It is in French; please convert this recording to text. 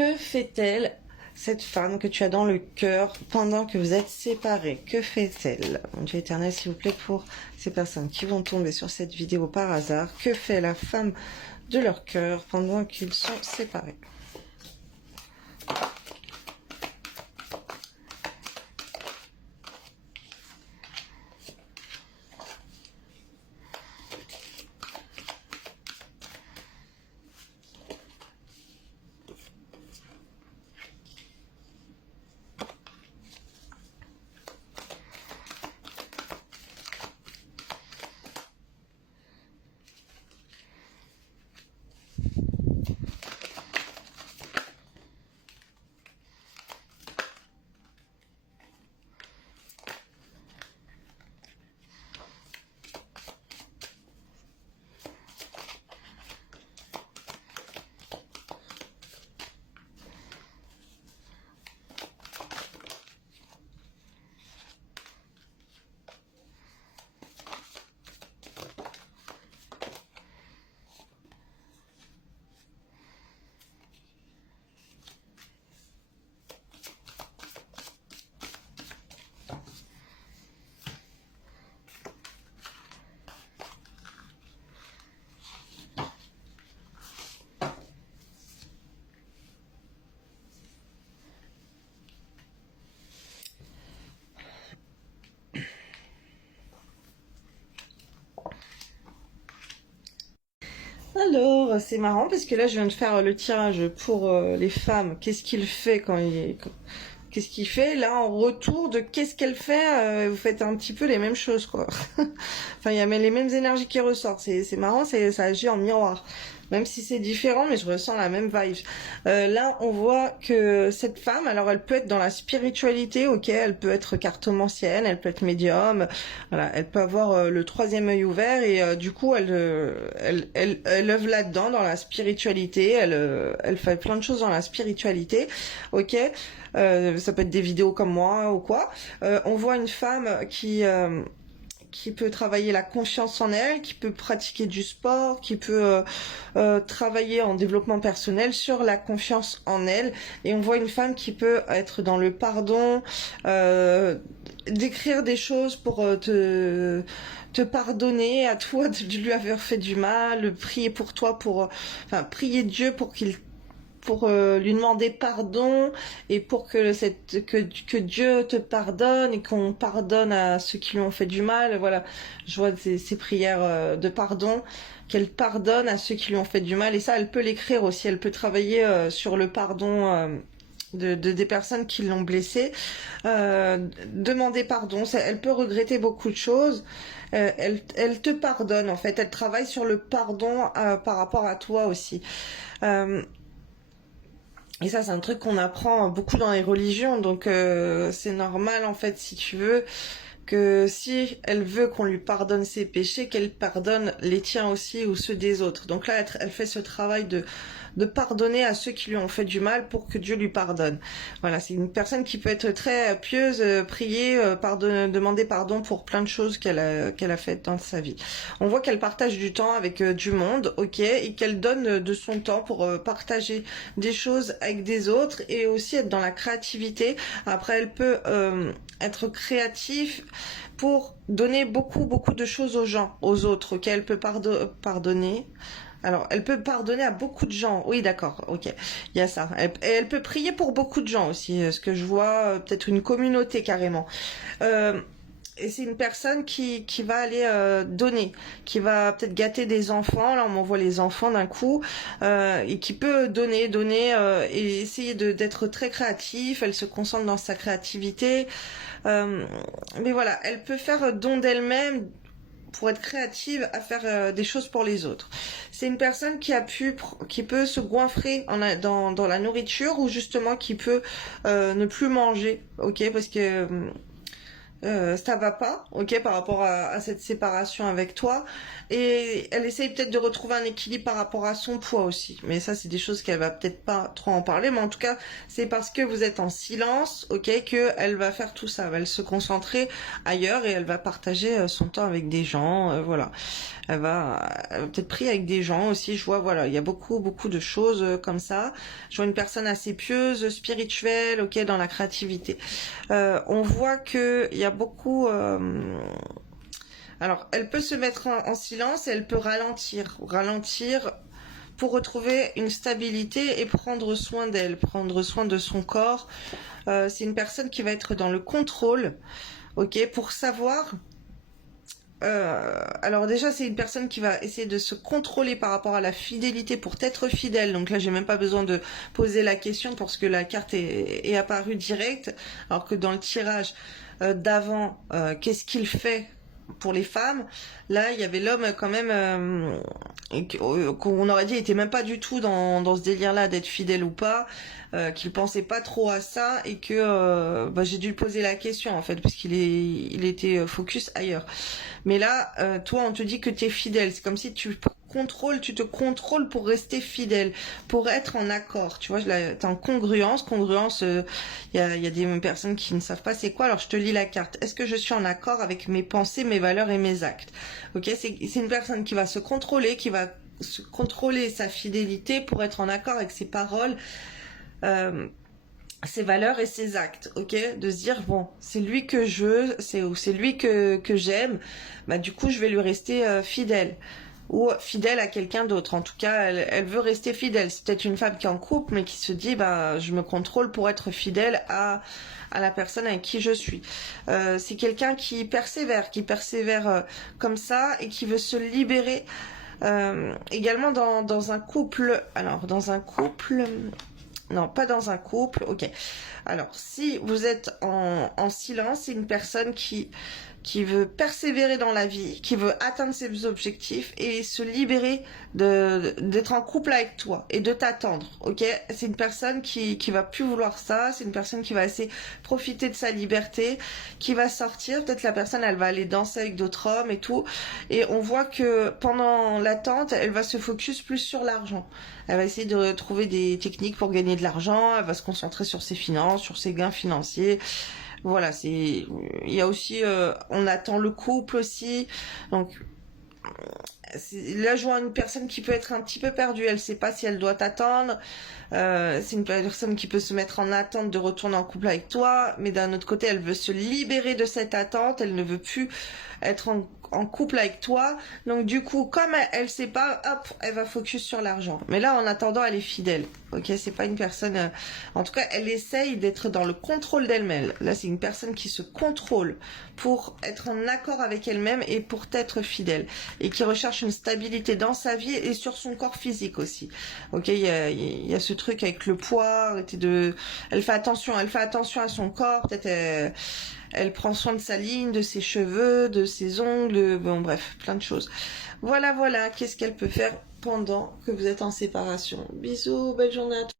Que fait-elle, cette femme que tu as dans le cœur pendant que vous êtes séparés? Que fait-elle? Mon Dieu éternel, s'il vous plaît, pour ces personnes qui vont tomber sur cette vidéo par hasard, que fait la femme de leur cœur pendant qu'ils sont séparés? Alors, c'est marrant parce que là, je viens de faire le tirage pour les femmes. Qu'est-ce qu'il fait Qu'est-ce qu'il fait? Là, en retour de qu'est-ce qu'elle fait, vous faites un petit peu les mêmes choses, quoi. Enfin, il y a les mêmes énergies qui ressortent. C'est marrant, ça agit en miroir. Même si c'est différent, mais je ressens la même vibe. Là, on voit que cette femme, alors elle peut être dans la spiritualité, ok, elle peut être cartomancienne, elle peut être médium, voilà, elle peut avoir le troisième œil ouvert et du coup, elle œuvre là-dedans, dans la spiritualité, elle fait plein de choses dans la spiritualité, ok. Ça peut être des vidéos comme moi ou quoi. On voit une femme qui peut travailler la confiance en elle, qui peut pratiquer du sport, qui peut travailler en développement personnel sur la confiance en elle. Et on voit une femme qui peut être dans le pardon, d'écrire des choses pour te pardonner à toi de lui avoir fait du mal, prier pour toi, enfin prier Dieu pour lui demander pardon et pour que Dieu te pardonne et qu'on pardonne à ceux qui lui ont fait du mal. Voilà, je vois ces prières de pardon, qu'elle pardonne à ceux qui lui ont fait du mal. Et ça, elle peut l'écrire aussi, elle peut travailler sur le pardon des personnes qui l'ont blessée. Demander pardon, elle peut regretter beaucoup de choses. Elle te pardonne en fait, elle travaille sur le pardon par rapport à toi aussi. Et ça, c'est un truc qu'on apprend beaucoup dans les religions, donc c'est normal en fait, si tu veux, que si elle veut qu'on lui pardonne ses péchés, qu'elle pardonne les tiens aussi ou ceux des autres. Donc là, elle fait ce travail de pardonner à ceux qui lui ont fait du mal pour que Dieu lui pardonne. Voilà, c'est une personne qui peut être très pieuse, prier, demander pardon pour plein de choses qu'elle a faites dans sa vie. On voit qu'elle partage du temps avec du monde, ok, et qu'elle donne de son temps pour partager des choses avec des autres et aussi être dans la créativité. Après, elle peut être créative pour donner beaucoup de choses aux gens, aux autres, ok. Elle peut pardonner. Alors, elle peut pardonner à beaucoup de gens. Oui, d'accord, ok. Il y a ça. Elle peut prier pour beaucoup de gens aussi. Ce que je vois, peut-être une communauté carrément. Et c'est une personne qui va aller donner, qui va peut-être gâter des enfants. Là, on m'envoie les enfants d'un coup, et qui peut donner, et essayer d'être très créatif. Elle se concentre dans sa créativité. Mais voilà, elle peut faire don d'elle-même pour être créative à faire des choses pour les autres. C'est une personne qui peut se goinfrer dans la nourriture ou justement qui peut ne plus manger, ok, parce que ça va pas, ok, par rapport à cette séparation avec toi, et elle essaye peut-être de retrouver un équilibre par rapport à son poids aussi, mais ça c'est des choses qu'elle va peut-être pas trop en parler, mais en tout cas c'est parce que vous êtes en silence, ok, que elle va faire tout ça, elle va se concentrer ailleurs et elle va partager son temps avec des gens, voilà. Elle va peut-être pris avec des gens aussi. Je vois, voilà, il y a beaucoup de choses comme ça. Je vois une personne assez pieuse, spirituelle, ok, dans la créativité. On voit que il y a beaucoup. Alors, elle peut se mettre en silence et elle peut ralentir pour retrouver une stabilité et prendre soin d'elle, prendre soin de son corps. C'est une personne qui va être dans le contrôle, ok, pour savoir. Alors déjà, c'est une personne qui va essayer de se contrôler par rapport à la fidélité pour être fidèle. Donc là, j'ai même pas besoin de poser la question parce que la carte est apparue directe. Alors que dans le tirage d'avant, qu'est-ce qu'il fait pour les femmes? Là, il y avait l'homme quand même qu'on aurait dit il était même pas du tout dans ce délire-là d'être fidèle ou pas, qu'il pensait pas trop à ça et que j'ai dû lui poser la question en fait parce il était focus ailleurs. Mais là, toi, on te dit que tu es fidèle. C'est comme si tu te contrôles pour rester fidèle, pour être en accord. Tu vois, t'es en congruence. Congruence, y a des personnes qui ne savent pas c'est quoi. Alors, je te lis la carte. Est-ce que je suis en accord avec mes pensées, mes valeurs et mes actes? Ok, c'est une personne qui va se contrôler, qui va se contrôler sa fidélité pour être en accord avec ses paroles. Ses valeurs et ses actes, ok, de se dire bon, c'est lui que je veux, c'est lui que j'aime, bah du coup je vais lui rester fidèle ou fidèle à quelqu'un d'autre. En tout cas, elle veut rester fidèle. C'est peut-être une femme qui est en couple mais qui se dit bah je me contrôle pour être fidèle à la personne avec qui je suis. C'est quelqu'un qui persévère comme ça et qui veut se libérer. Également dans un couple. Alors dans un couple. Non, pas dans un couple, ok. Alors, si vous êtes en silence, c'est une personne qui veut persévérer dans la vie, qui veut atteindre ses objectifs et se libérer d'être en couple avec toi et de t'attendre, ok? C'est une personne qui va plus vouloir ça, c'est une personne qui va essayer de profiter de sa liberté, qui va sortir, peut-être la personne elle va aller danser avec d'autres hommes et tout, et on voit que pendant l'attente, elle va se focus plus sur l'argent. Elle va essayer de trouver des techniques pour gagner de l'argent, elle va se concentrer sur ses finances, sur ses gains financiers. Voilà, il y a aussi, on attend le couple aussi. Donc, là, je vois une personne qui peut être un petit peu perdue. Elle sait pas si elle doit t'attendre. C'est une personne qui peut se mettre en attente de retourner en couple avec toi. Mais d'un autre côté, elle veut se libérer de cette attente. Elle ne veut plus être en couple avec toi. Donc du coup, comme elle sait pas, hop, elle va focus sur l'argent. Mais là, en attendant, elle est fidèle. Ok, c'est pas une personne. En tout cas, elle essaye d'être dans le contrôle d'elle-même. Là, c'est une personne qui se contrôle pour être en accord avec elle-même et pour être fidèle et qui recherche une stabilité dans sa vie et sur son corps physique aussi. Ok, il y a ce truc avec le poids. Elle fait attention à son corps. Peut-être elle prend soin de sa ligne, de ses cheveux, de ses ongles, bon bref, plein de choses. Voilà, qu'est-ce qu'elle peut faire pendant que vous êtes en séparation. Bisous, belle journée à tous.